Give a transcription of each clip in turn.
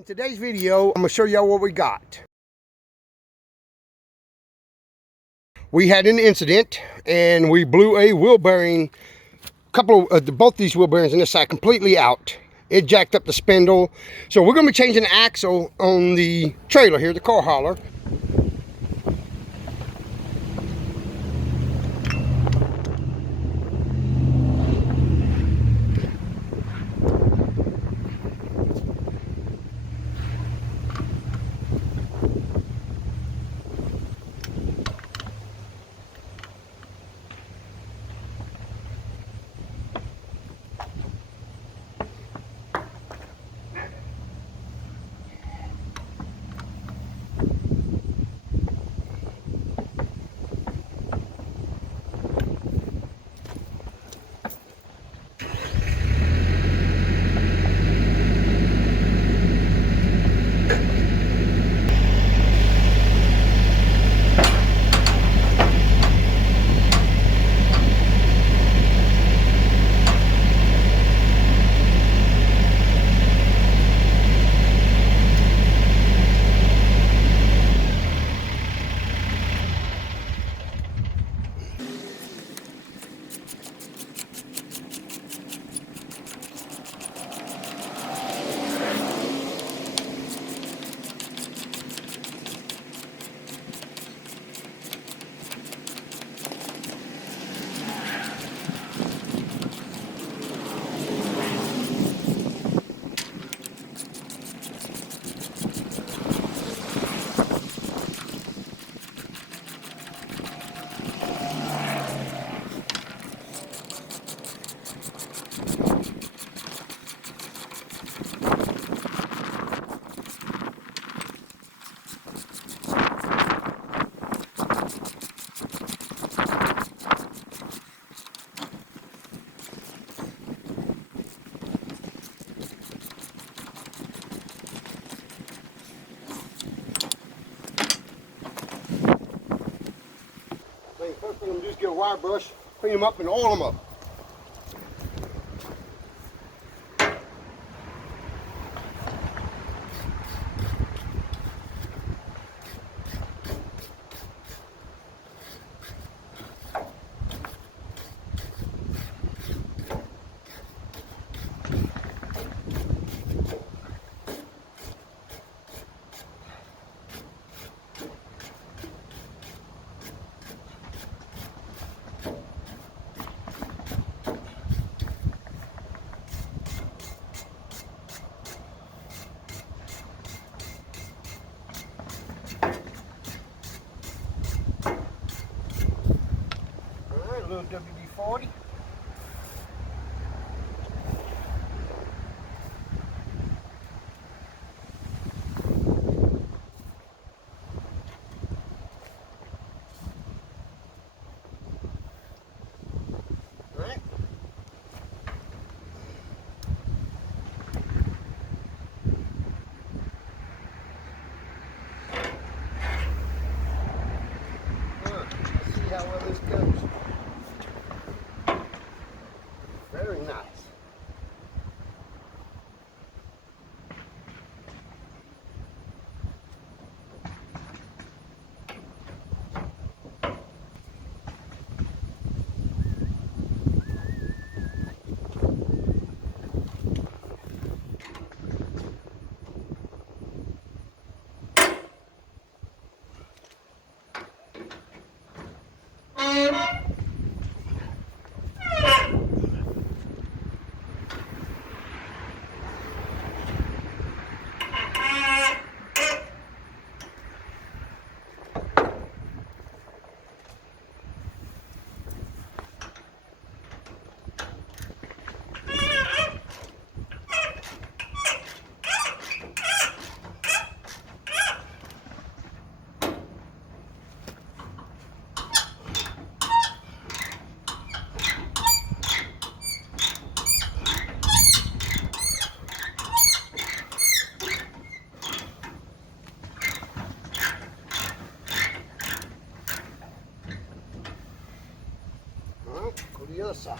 In today's video, I'm going to show y'all what we got. We had an incident and we blew a wheel bearing, both these wheel bearings on this side completely out. It jacked up the spindle. So we're going to be changing the axle on the trailer here, the car hauler. First thing I'm going to do is get a wire brush, clean them up and oil them up. Little WD-40. Right. Let's see how well this goes. Very nice. Go to the other side.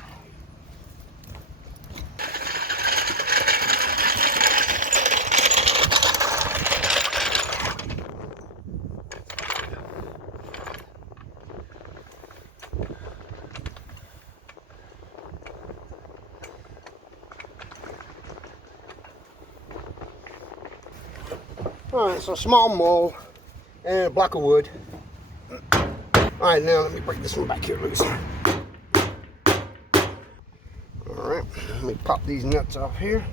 All right, so small mold and a block of wood. All right, now let me break this one back here loose. All right, let me pop these nuts off here.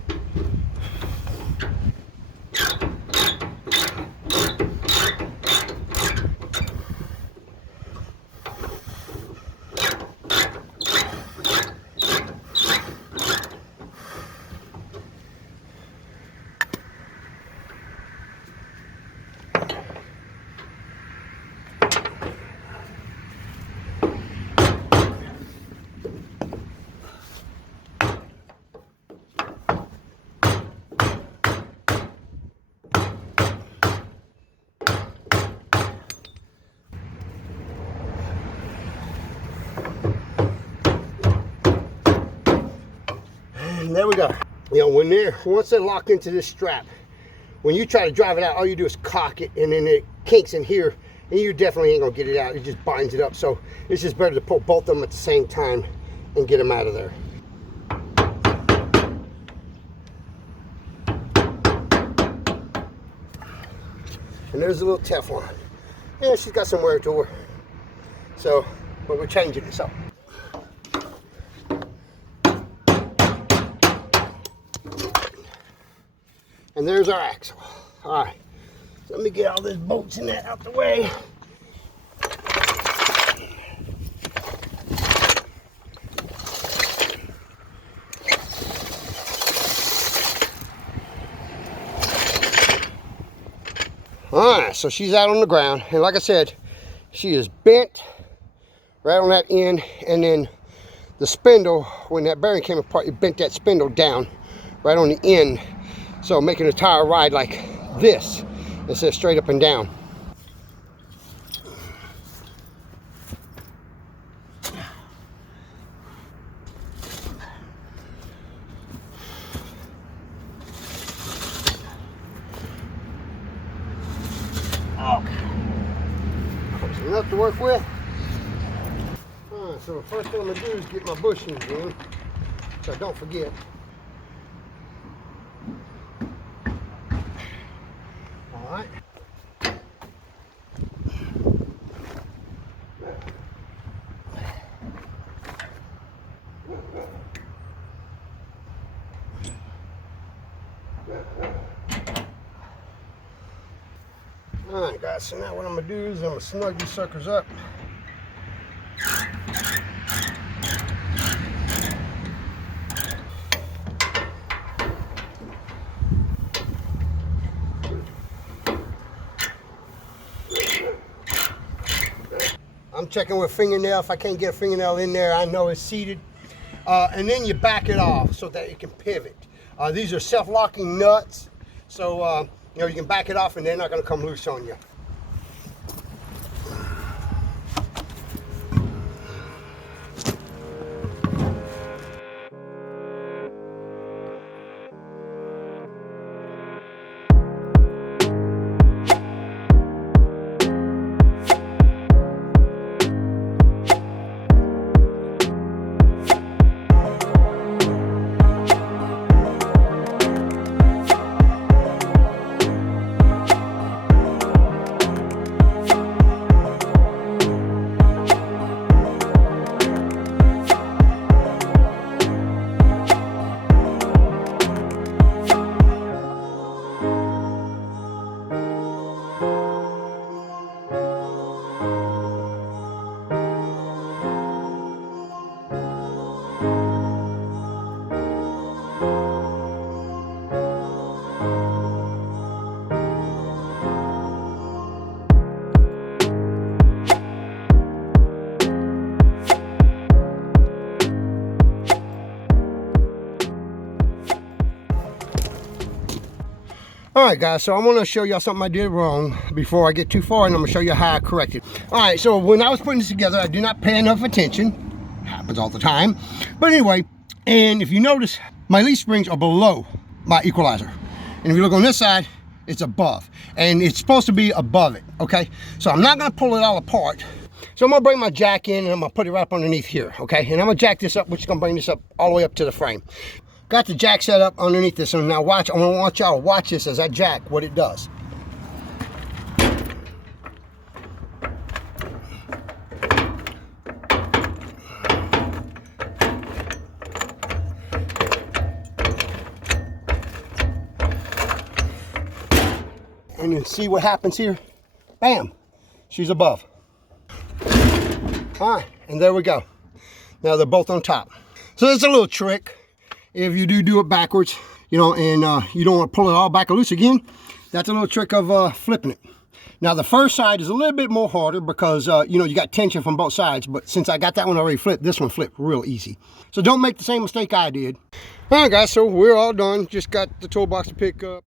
And there we go. You know, once they lock into this strap, when you try to drive it out, all you do is cock it, and then it kinks in here, and you definitely ain't gonna get it out. It just binds it up. So it's just better to pull both of them at the same time and get them out of there. And there's a little Teflon. Yeah, she's got some wear to her. So, but we're changing it, so. And there's our axle. All right, so let me get all these bolts and that out the way. All right, so she's out on the ground, and like I said, she is bent right on that end, and then the spindle, when that bearing came apart, it bent that spindle down right on the end, so making the tire ride like this instead of straight up and down. Okay. There's enough to work with. All right, so the first thing I'm gonna do is get my bushings in, so I don't forget. All right. All right, guys, so now what I'm gonna do is I'm gonna snug these suckers up. I'm checking with fingernail. If I can't get a fingernail in there, I know it's seated. And then you back it off so that it can pivot. These are self-locking nuts, so you know, you can back it off and they're not going to come loose on you. All right, guys, so I'm gonna show y'all something I did wrong before I get too far, and I'm gonna show you how I corrected. All right, so when I was putting this together, I did not pay enough attention. Happens all the time. But anyway, and if you notice, my leaf springs are below my equalizer. And if you look on this side, it's above. And it's supposed to be above it, okay? So I'm not gonna pull it all apart. So I'm gonna bring my jack in and I'm gonna put it right up underneath here, okay? And I'm gonna jack this up, which is gonna bring this up all the way up to the frame. Got the jack set up underneath this, and now watch, I want y'all to watch this as I jack, what it does. and then see what happens here. Bam, she's above. All right, and there we go. Now they're both on top. So it's a little trick. If you do it backwards, you know, and you don't want to pull it all back loose again, that's a little trick of flipping it. Now the first side is a little bit more harder because, you know, you got tension from both sides, but since I got that one already flipped, this one flipped real easy. So don't make the same mistake I did. All right, guys, so we're all done. Just got the toolbox to pick up.